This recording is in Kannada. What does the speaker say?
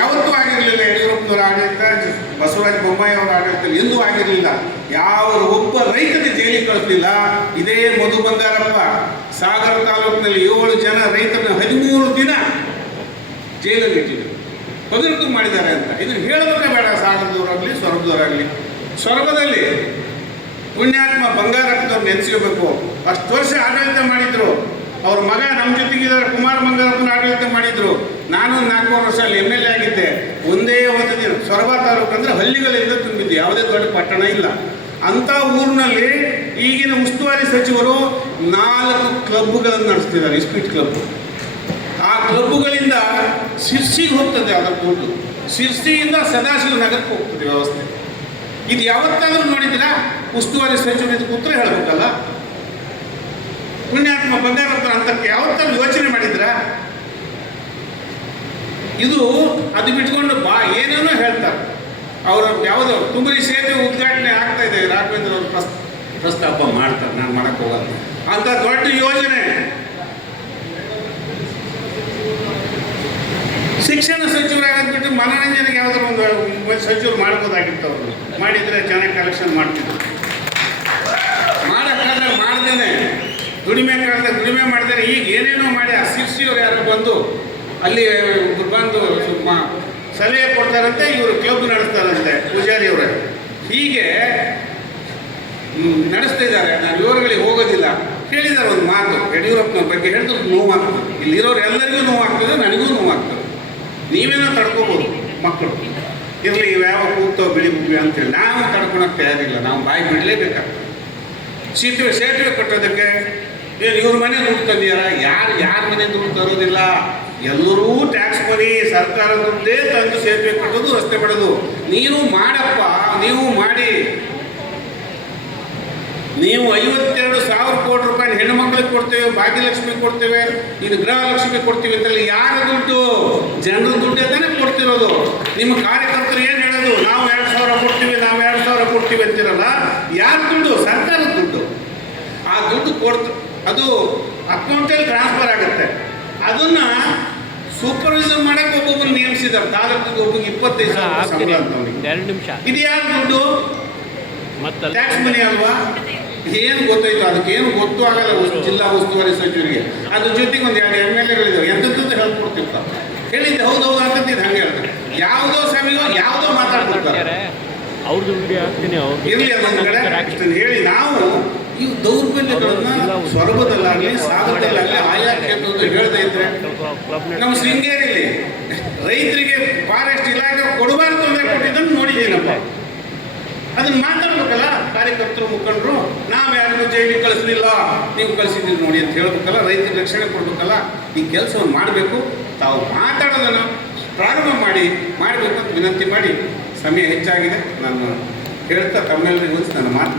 ಯಾವತ್ತೂ ಆಗಿರಲಿಲ್ಲ ಯಡಿಯೂರಪ್ಪನವರ ಆಡಳಿತ, ಬಸವರಾಜ ಬೊಮ್ಮಾಯಿ ಅವರ ಆಡಳಿತದಲ್ಲಿ ಎಂದೂ ಆಗಿರಲಿಲ್ಲ. ಯಾವ ಒಬ್ಬ ರೈತನ ಜೈಲಿಗೆ ಕಳಿಸಲಿಲ್ಲ, ಇದೇ ಮಧು ಬಂಗಾರಪ್ಪ. ಸಾಗರ ತಾಲೂಕಿನಲ್ಲಿ ಏಳು ಜನ ರೈತನ ಹದಿಮೂರು ದಿನ ಜೈಲಲ್ಲಿ ಇಟ್ಟಿದ್ರು ಮಾಡಿದ್ದಾರೆ ಅಂತ. ಇದನ್ನು ಹೇಳೋದಕ್ಕೆ ಬೇಡ ಸಾಗರದವರಾಗಲಿ ಸ್ವರ್ಗದವರಾಗಲಿ ಸ್ವರ್ಗದಲ್ಲಿ ಪುಣ್ಯಾತ್ಮ ಬಂಗಾರಪ್ಪನವ್ರು ನೆನೆಸ್ಕೋಬೇಕು ಅಷ್ಟು ವರ್ಷ ಆಡಳಿತ ಮಾಡಿದ್ರು. ಅವ್ರ ಮಗ ಜೊತೆಗಿದ್ದಾರೆ ಕುಮಾರ ಮಂಗಳಪ್ಪನ ಆಡಳಿತ ಮಾಡಿದ್ರು. ನಾನು ನಾಲ್ಕೂವರೆ ವರ್ಷ ಅಲ್ಲಿ ಎಂ ಎಲ್ ಎ ಆಗಿದ್ದೆ. ಒಂದೇ ಒಂದು ದಿನ ಸೊರಬ ತಾಲೂಕು ಅಂದರೆ ಹಳ್ಳಿಗಳಿಂದ ತುಂಬಿದ್ದು. ಯಾವುದೇ ದೊಡ್ಡ ಪಟ್ಟಣ ಇಲ್ಲ. ಅಂಥ ಊರಿನಲ್ಲಿ ಈಗಿನ ಉಸ್ತುವಾರಿ ಸಚಿವರು ನಾಲ್ಕು ಕ್ಲಬ್ಗಳನ್ನು ನಡೆಸ್ತಿದ್ದಾರೆ. ಇಸ್ಪೀಟ್ ಕ್ಲಬ್ ಆ ಕ್ಲಬ್ಗಳಿಂದ ಶಿರ್ಸಿಗೆ ಹೋಗ್ತದೆ ಅದರ ದುಡ್ಡು. ಶಿರ್ಸಿಯಿಂದ ಸದಾಶಿವ ನಗರಕ್ಕೆ ಹೋಗ್ತದೆ ವ್ಯವಸ್ಥೆ. ಇದು ಯಾವತ್ತಾದರೂ ನೋಡಿದ್ರಾ ಉಸ್ತುವಾರಿ ಸಚಿವರು ಇದಕ್ಕೆ ಉತ್ತರ ಹೇಳಬೇಕಲ್ಲ? ಪುಣ್ಯಾತ್ಮ ಬಂಗಾರಪ್ಪನ ಅಂತಕ್ಕೆ ಯಾವತ್ತಾರು ಯೋಚನೆ ಮಾಡಿದ್ರ? ಇದು ಅದು ಬಿಟ್ಕೊಂಡು ಬಾ, ಏನೇನೋ ಹೇಳ್ತಾರೆ. ಅವರ ಯಾವುದೋ ತುಮರಿ ಸೇತುವೆ ಉದ್ಘಾಟನೆ ಆಗ್ತಾ ಇದೆ, ರಾಘವೇಂದ್ರ ಅವರು ಪ್ರಸ್, ಪ್ರಸ್ತಾಪ ಮಾಡ್ತಾರೆ, ನಾನು ಮಾಡಕ್ಕೆ ಹೋಗಲ್ಲ. ಅಂತ ದೊಡ್ಡ ಯೋಜನೆ. ಶಿಕ್ಷಣ ಸಚಿವರಾಗದ್ಬಿಟ್ಟು ಮನೋರಂಜನೆಗೆ ಯಾವ್ದಾರು ಒಂದು ಸಚಿವರು ಮಾಡ್ಬೋದಾಗಿತ್ತು ಅವರು. ಮಾಡಿದ್ರೆ ಚೆನ್ನಾಗಿ ಕಲೆಕ್ಷನ್ ಮಾಡ್ತಿದ್ರು. ಮಾಡೋಕ್ಕಾದ್ರೆ ಮಾಡ್ದೇನೆ. ದುಡಿಮೆ ಕಾಲದ ದುಡಿಮೆ ಮಾಡಿದರೆ ಈಗ ಏನೇನೋ ಮಾಡಿ ಆ ಶಿರ್ಸಿಯವ್ರು ಯಾರೋ ಬಂದು ಅಲ್ಲಿ ಬಂದು ಸಲಹೆ ಕೊಡ್ತಾರಂತೆ ಇವರು ಕ್ಲಬ್ ನಡೆಸ್ತಾರಂತೆ ಪೂಜಾರಿ ಅವರೇ. ಹೀಗೆ ಹ್ಮ್, ನಡೆಸ್ತಾ ಇದ್ದಾರೆ. ನಾನು ಇವರುಗಳಿಗೆ ಹೋಗೋದಿಲ್ಲ. ಹೇಳಿದ್ದಾರೆ ಒಂದು ಮಾತು. ಯಡಿಯೂರಪ್ಪನವ್ರ ಬಗ್ಗೆ ಹೇಳಿದ್ರು ನೋವಾಗ್ತದೆ. ಇಲ್ಲಿರೋರು ಎಲ್ಲರಿಗೂ ನೋವಾಗ್ತದೆ ನನಗೂ ನೋವಾಗ್ತದೆ. ನೀವೇನೋ ತಡ್ಕೋಬೋದು ಮಕ್ಕಳು. ಇರಲಿ ಯಾವ ಕೂಗ್ತಾವೆ ಬಿಳಿ ಮುಗಿ ಅಂತೇಳಿ ನಾವು ತಡ್ಕೊಳಕ್ಕೆ ತಯಾರಿಲ್ಲ. ನಾವು ಬಾಯಿ ಬಿಡಲೇಬೇಕಾಗ್ತದೆ. ಸೇತುವೆ ಸೇತುವೆ ಕಟ್ಟೋದಕ್ಕೆ ಏನು ಇವ್ರ ಮನೆ ದುಡ್ಡು ತಂದಿಯಾರ ಯಾರು ಯಾರ ಮನೆ ದುಡ್ಡು ತರೋದಿಲ್ಲ? ಎಲ್ಲರೂ ಟ್ಯಾಕ್ಸ್ ಮನಿ ಸರ್ಕಾರ ದುಡ್ಡೇ ತಂದು ಸೇರ್ಬೇಕು ಕಟ್ಟೋದು ರಸ್ತೆ ಬಿಡೋದು. ನೀನು ಮಾಡಪ್ಪ, ನೀವು ಮಾಡಿ. ನೀವು ಐವತ್ತೆರಡು ಸಾವಿರ ಕೋಟಿ ರೂಪಾಯಿ ಹೆಣ್ಣುಮಕ್ಳಿಗೆ ಕೊಡ್ತೇವೆ, ಭಾಗ್ಯಲಕ್ಷ್ಮಿ ಕೊಡ್ತೇವೆ ಇದು ಗೃಹಲಕ್ಷ್ಮಿ ಕೊಡ್ತೀವಿ ಅಂತಲ್ಲಿ ಯಾರ ದುಡ್ಡು? ಜನರ ದುಡ್ಡೇ ತಾನೇ ಕೊಡ್ತಿರೋದು. ನಿಮ್ಮ ಕಾರ್ಯಕರ್ತರು ಏನು ಹೇಳೋದು? ನಾವು ಎರಡು ಸಾವಿರ ಕೊಡ್ತೀವಿ, ನಾವು ಎರಡು ಸಾವಿರ ಕೊಡ್ತೀವಿ ಅಂತಿರಲ್ಲ? ಯಾರ ದುಡ್ಡು? ಸರ್ಕಾರದ ದುಡ್ಡು. ಆ ದುಡ್ಡು ಕೊಡ್ತು ಅದು ಅಕೌಂಟಲ್ಲಿ ಟ್ರಾನ್ಸ್ಫರ್ ಆಗುತ್ತೆ. ಅದನ್ನ ಸೂಪರ್ವೈಸರ್ ಮಾಡಕ್ಕೆ ಒಬ್ಬೊಬ್ಬರು ನೇಮಿಸಿದ್ದಾರೆ. ತಾಲೂಕಿಗೆ ಒಬ್ಬರಿಗೆ ಇಪ್ಪತ್ತೈದು ಸಾವಿರ ಎರಡು ನಿಮಿಷ ಇದು ಯಾರು ದುಡ್ಡು? ಮತ್ತೆ ಟ್ಯಾಕ್ಸ್ ಮನಿ ಅಲ್ವಾ? ಏನು ಗೊತ್ತಾಯ್ತು? ಅದಕ್ಕೆ ಏನು ಗೊತ್ತು ಆಗಲ್ಲ ಜಿಲ್ಲಾ ಉಸ್ತುವಾರಿ ಸಚಿವರಿಗೆ. ಅದ್ರ ಜೊತೆಗೆ ಒಂದು ಎರಡು ಎಂ ಎಲ್ ಎಗಳಿದ್ದಾವೆ ಎಂಥದ್ದು ಹೇಳ್ಕೊಡ್ತಿರ್ತಾರೆ ಹೇಳಿದ್ದೆ ಹೌದು ಹೌದು ಅಂತಂದಿದ್ದು ಹಂಗೆ ಹೇಳ್ತಾರೆ. ಯಾವುದೋ ಸಮಯ ಯಾವುದೋ ಮಾತಾಡ್ತಿರ್ತಾರೆ ಇರಲಿ ಅದೊಂದು ಕಡೆ. ಹೇಳಿ ನಾವು ಈ ದೌರ್ಬಲ್ಯಗಳನ್ನ ಸ್ವರೂಪದಲ್ಲಾಗಲಿ ಸಾಗರದಲ್ಲಾಗಲಿ ಆಯಾ ಕ್ಷೇತ್ರದಲ್ಲಿ ಹೇಳದೇ ಇದ್ರೆ ನಮ್ಮ ಶೃಂಗೇರಿಯಲ್ಲಿ ರೈತರಿಗೆ ಫಾರೆಸ್ಟ್ ಇಲಾಖೆ ಕೊಡಬಾರ್ದು ಅಂತ ಕೊಟ್ಟಿದ್ದನ್ನು ನೋಡಿದ್ದೀನಪ್ಪ ಅದನ್ನ ಮಾತಾಡ್ಬೇಕಲ್ಲ ಕಾರ್ಯಕರ್ತರು ಮುಖಂಡರು ನಾವು ಯಾರಿಗೂ ಜೈಲಿ ಕಳಿಸ್ಲಿಲ್ಲ ನೀವು ಕಳಿಸಿದ್ದೀರಿ ನೋಡಿ ಅಂತ ಹೇಳ್ಬೇಕಲ್ಲ ರೈತರ ರಕ್ಷಣೆ ಕೊಡ್ಬೇಕಲ್ಲ ಈ ಕೆಲಸವನ್ನು ಮಾಡಬೇಕು ತಾವು ಮಾತಾಡೋದನ್ನು ಪ್ರಾರಂಭ ಮಾಡಿ ಮಾಡಬೇಕು ಅಂತ ವಿನಂತಿ ಮಾಡಿ ಸಮಯ ಹೆಚ್ಚಾಗಿದೆ. ನಾನು ಹೇಳ್ತಾ ತಮ್ಮೆಲ್ಲರಿಗೂ ನನ್ನ ಮಾತು